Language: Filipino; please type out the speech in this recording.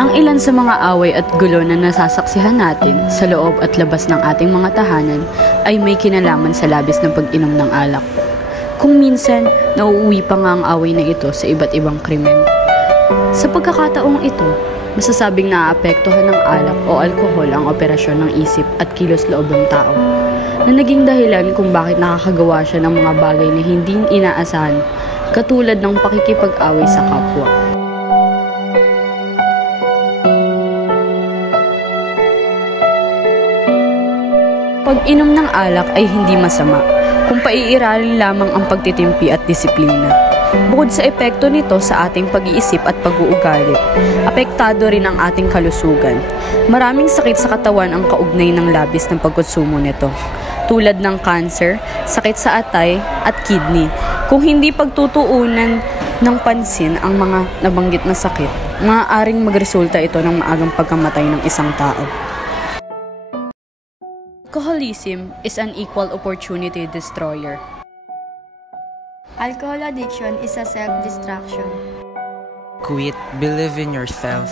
Ang ilan sa mga away at gulo na nasasaksihan natin sa loob at labas ng ating mga tahanan ay may kinalaman sa labis ng pag-inom ng alak. Kung minsan, nauuwi pa nga ang away na ito sa iba't ibang krimen. Sa pagkakataong ito, masasabing naaapektuhan ng alak o alkohol ang operasyon ng isip at kilos-loob ng tao, na naging dahilan kung bakit nakakagawa siya ng mga bagay na hindi inaasahan, katulad ng pakikipag-away sa kapwa. Pag-inom ng alak ay hindi masama kung paiiralin lamang ang pagtitimpi at disiplina. Bukod sa epekto nito sa ating pag-iisip at pag-uugali, apektado rin ang ating kalusugan. Maraming sakit sa katawan ang kaugnay ng labis ng pagkonsumo nito, tulad ng cancer, sakit sa atay at kidney. Kung hindi pagtutuunan ng pansin ang mga nabanggit na sakit, maaaring magresulta ito ng maagang pagkamatay ng isang tao. Alcoholism is an equal opportunity destroyer. Alcohol addiction is a self-destruction. Quit, believe in yourself.